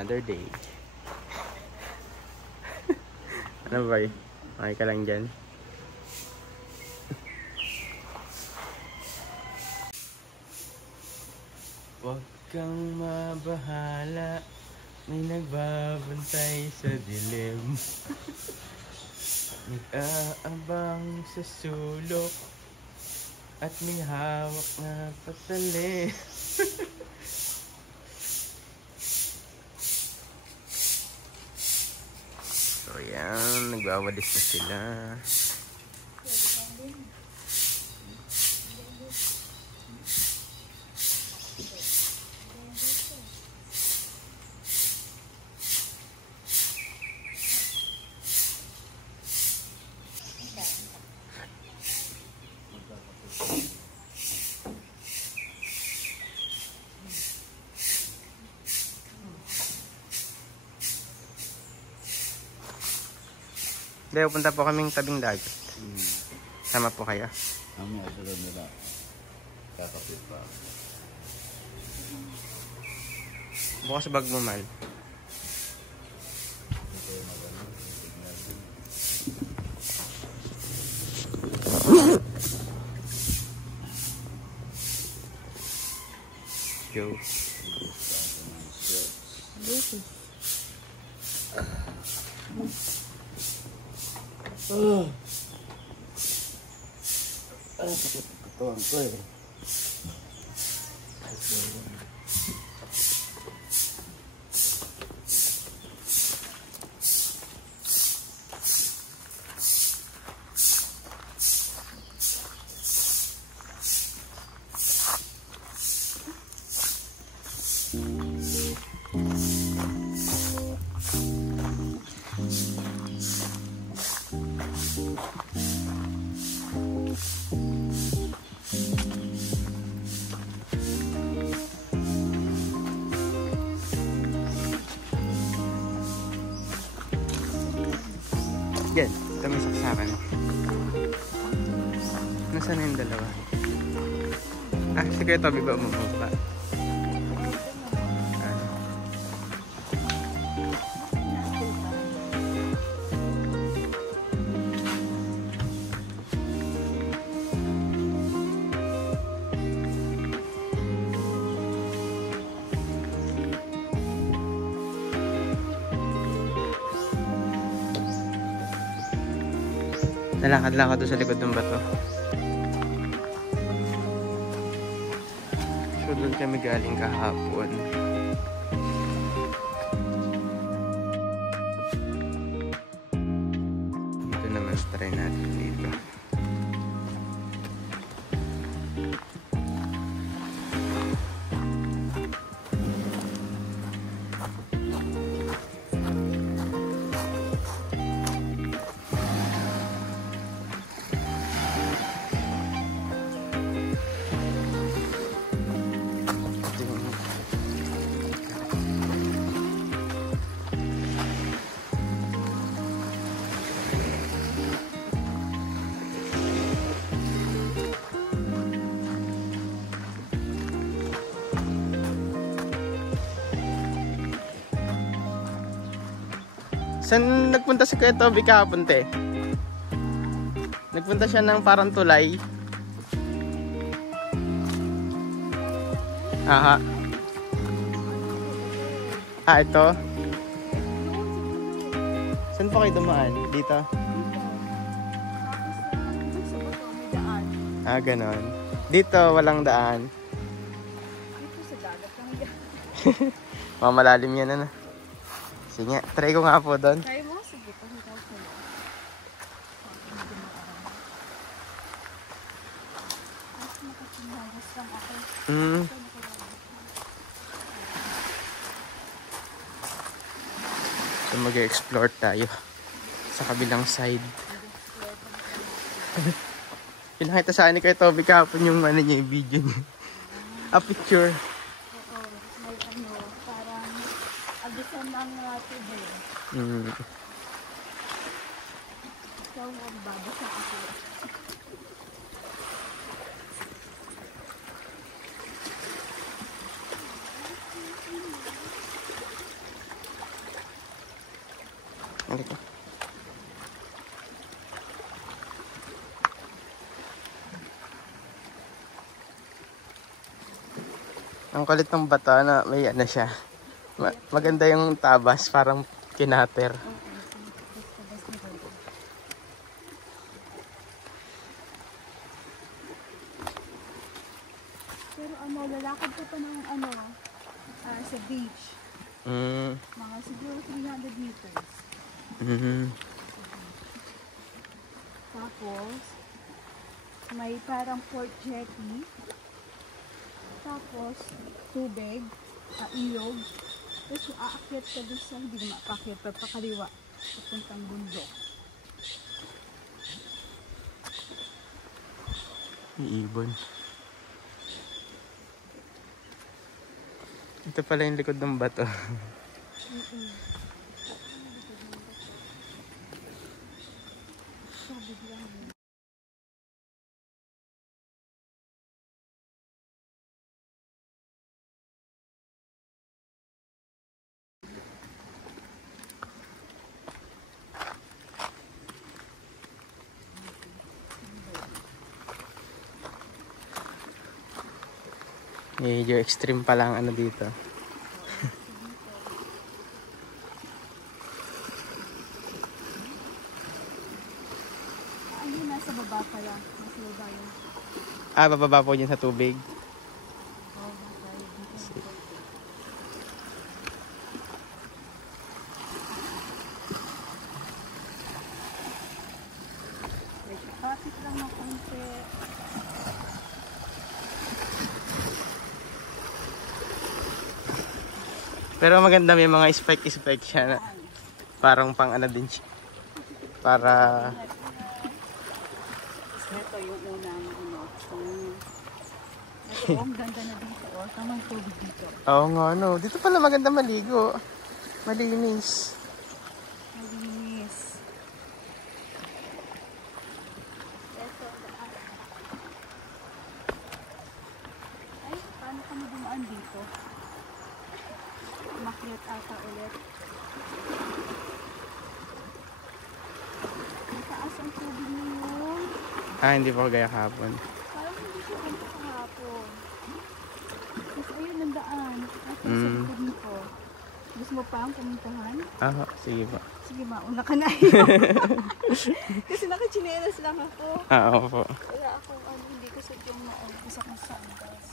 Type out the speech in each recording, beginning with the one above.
another day. Ano ba yun? Okay ka lang dyan? Huwag kang mabahala, may nagbabantay sa dilim. Nag-aabang sa sulok at may hawak na patali. So yan, nagwawadis na sila. Dahil punta po kaming tabing dagat. Sama po kayo? Kami ay sunod nila. Kakapit pa. Bukas bag mo, Mal. Go. Sakit katawan ko eh. Yan, kami saksakan. Nasaan na yung dalawa? Ah, si Kuya Toby ba umupa? Nalakad lang ako doon sa likod ng bato. So doon kami galing kahapon. Dito naman, try natin dito. Saan nagpunta si Kuya Toby kahapon, te? Nagpunta siya ng parang tulay. Aha. Ah, ito. Saan pa kayo dumaan? Dito? Ah, ganon. Dito, walang daan. Dito sa dagat lang yan. Mamalalim yan, ano? Sige, try ko nga po doon. Try mo? Sige, pahitaw ko lang. Mas makasinahas lang ako. So mag-explore tayo sa kabilang side. Pinakita sa akin ni Kuya Toby kahapon yung ano niya, yung video niya. A picture. Oo, may ano, parang abisan ng tubig. So, magbabasa ako. Ang kulit ng bato na may ano siya. Maganda yung tabas, parang kinater. Pero lalakad ko pa ng sa beach. Mga siguro 300 meters. Tapos, may parang port jetty. Tapos, tubig, ilog. Tapos, aakyat ka doon sa, hindi na makaakyat, papakaliwa. Papuntang bundok. Ibon. Ito pala yung likod ng bato. Medyo extreme pa lang ano dito. Ayun, nasa baba pala. Nasa baba yun. Bababa po yun sa tubig. Kapit lang ng konti. Pero maganda, may mga spike siya na parang pang ano din siya. Para Ito yung unang ito, ang ganda na dito. Tamang tubig dito. oo nga ano. Dito pala maganda maligo. Malinis. Malinis. Ito, ay, paano kami dumaan dito? Umakyat ata ulit. Mataas ang tubig ngayon. Hindi po gaya kahapon. Parang hindi siya ganito kahapon. Tapos ayun ang daan. At sa likod nito. Gusto mo pa ang pumuntahan? Sige po. Sige, mauna ka na. Kasi nakachinelas lang ako. Oo po. Wala akong hindi ko sadyang gusto kong sandals.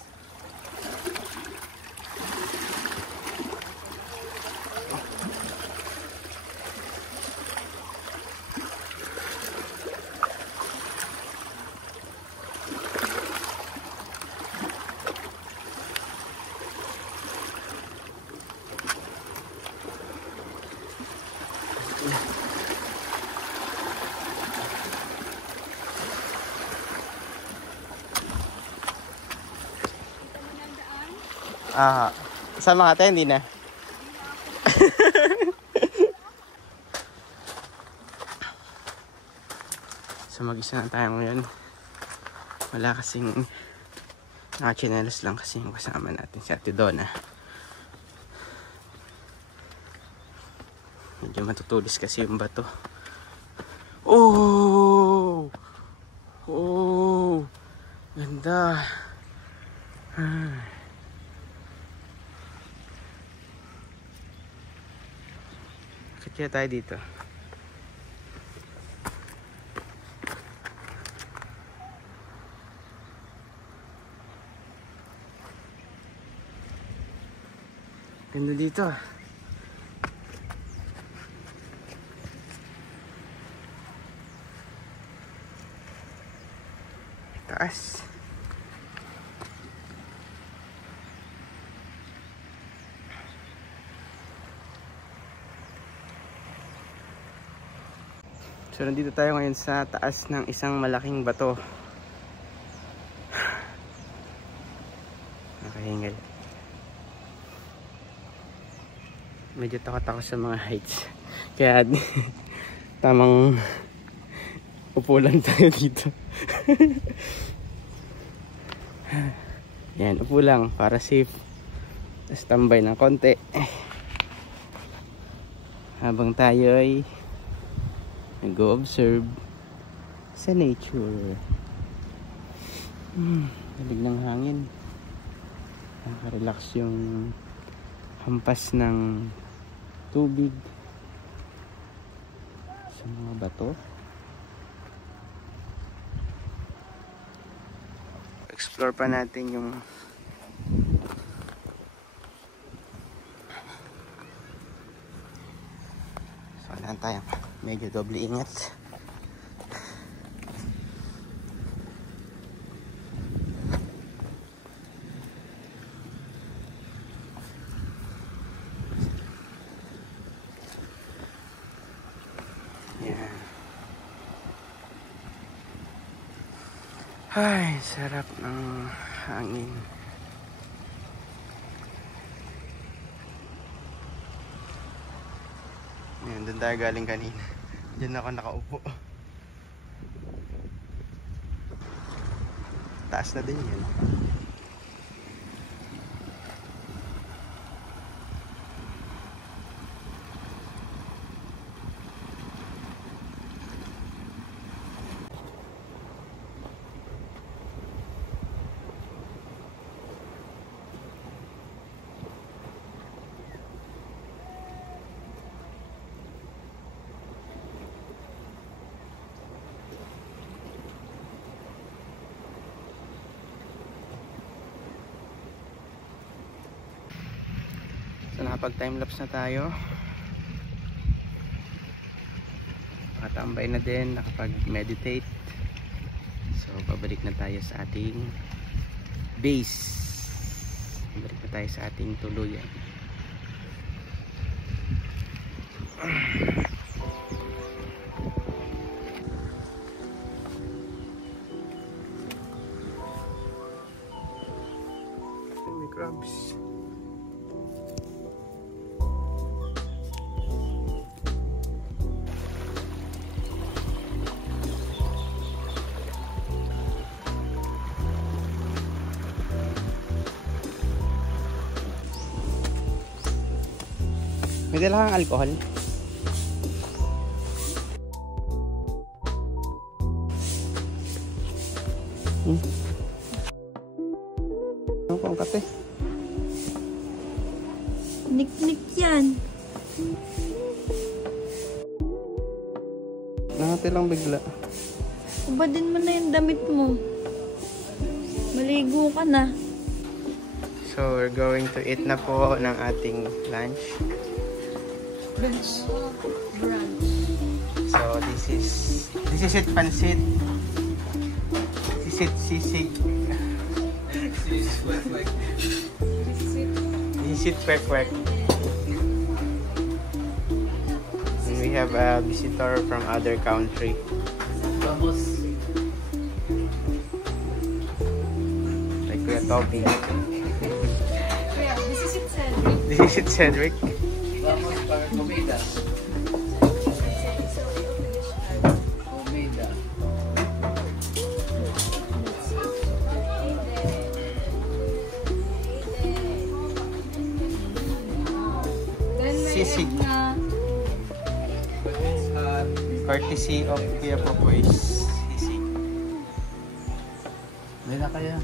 Sa mga tayo, hindi na. So mag-isa na tayo ngayon. Wala kasing naka-chinelas lang kasi yung kasama natin si Ate Donna. Medyo matutulis kasi yung bato. Oh! Oh! Ganda! Kaya tayo dito. Ganda dito. Taas. So nandito tayo ngayon sa taas ng isang malaking bato. Nakahingal. Medyo takot ako sa mga heights. Kaya tamang upo lang tayo dito. Yan, upo lang para safe. Standby ng konti. Habang tayo ay nag-observe sa nature. Dalig ng hangin. Nakaka-relax yung hampas ng tubig sa mga bato. Explore pa natin yung saan tayo, medyo doble ingat. Ay, sarap ng hangin. Ayan, doon tayo galing kanina. Diyan ako nakaupo. Taas na din yun. So nakapag timelapse na tayo. Nakatambay na din, nakapag-meditate. So babalik na tayo sa ating base. Babalik na tayo sa ating tuluyan. May crabs. May dala kang alcohol? Ano pang kape? Nik-nik yan. Nangati lang bigla. Ubadin mo na yung damit mo. Maligo ka na. So we're going to eat na po ng ating lunch. Brunch. So this is it, pansit. This is it, sisig. This is it, kwek-kwek. And we have a visitor from other country. Like Kuya Toby. Yeah, this is it, Cedric. This is it, Cedric. Vamos para comida. Comida. Sisig. Courtesy of Kuya Popoy's sisig. May na kaya.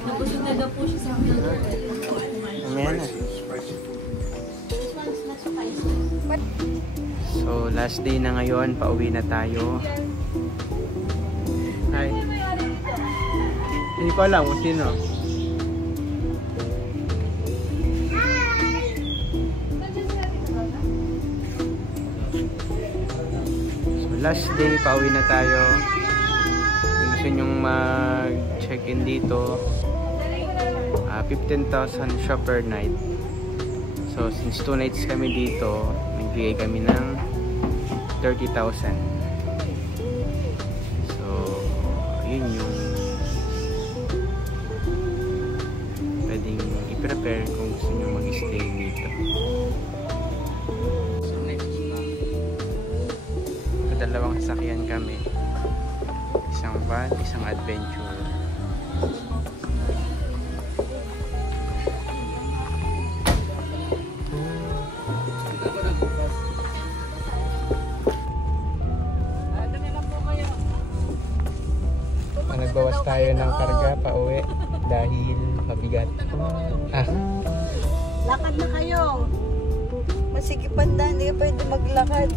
Nabusog na daw po siya sa amin. Ayan na. So last day na ngayon, pauwi na tayo. Hi. Hindi ko alam kung sino. So last day, pauwi na tayo. Kung gusto nyong mag-check-in dito, 15,000 siya per night. So since 2 nights kami dito, nagbigay kami ng 30,000. So yun yung pwedeng i-prepare kung gusto nyo mag-stay dito. So next na, dalawang sasakyan kami, isang van, isang adventure. nagbawas tayo ng karga pa uwi dahil mabigat. Lakad na kayo. Masigipan na, hindi ka pwede maglakad.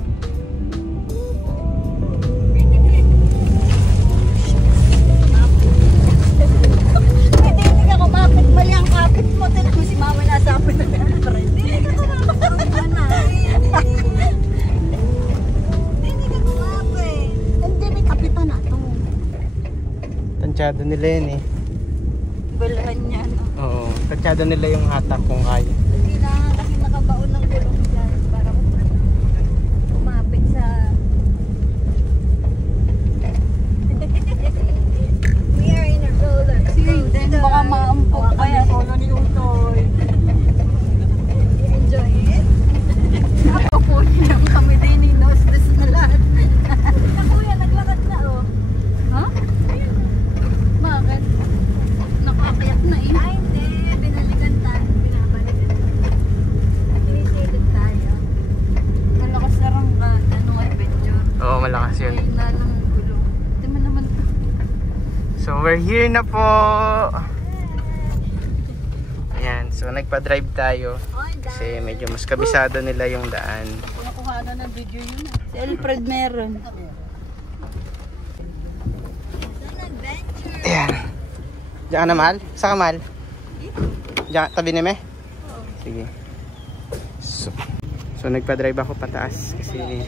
Hindi ka kumapit, mali ang kapit mo. Tinan mo si mama nasapit na hindi ka kumapit. Hindi ka kumapit. Hindi, may kapitan na ito. Tansyado nila yun eh. Balahan niya, no? Oo, tansyado nila yung hatak kung kaya. Kailangan kasi nakabaon ng gulong dyan para kumapit sa... We are in a roller coaster. Baka maampok pa yan. Solo ni Utoy. You enjoy it? Napapunin lang kami din ni Nostes na lahat. Kuya, naglakad na oh. Ha? Bakit? Nakakayak na eh. Ay, hindi. Binalikan tayo. Binabalikan. Initiated tayo. Malakas na rangka. Anong adventure? Oo, malakas yun. Ayun na lang ang gulo. Di mo naman ito. So we're here na po. Ayan, so nagpa-drive tayo kasi medyo mas kabisado nila yung daan. Nakuha na ng video yun. Si Alfred meron. Ayan. Diyan ka na, Mahal? Saan ka, Mahal? Diyan, tabi ni Me? Sige. So nagpa-drive ako pataas kasi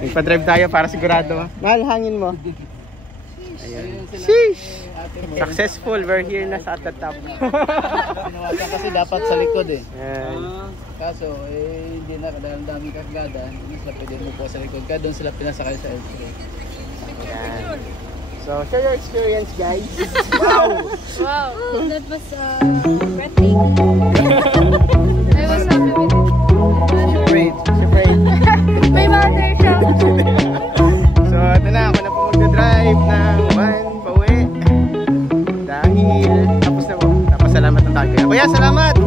nagpa-drive tayo para sigurado. Mahal, hangin mo. Ayan. Sheesh! Successful, we're here na sa the top. Pinawasan kasi dapat sa likod eh. Ayan. Kaso, hindi na kadang daming kargada. Hindi sila pwede mo po sa likod. Kaya doon sila pinasakay sa L3. Ayan. So, share your experience, guys. Wow! Wow, that was breathtaking. I was happy with it. Super great. May water siya. So, ito na. Ako na po magdadrive ng van pauwi. Dahil tapos na po. Napasalamat ng tayo. Kuya, salamat!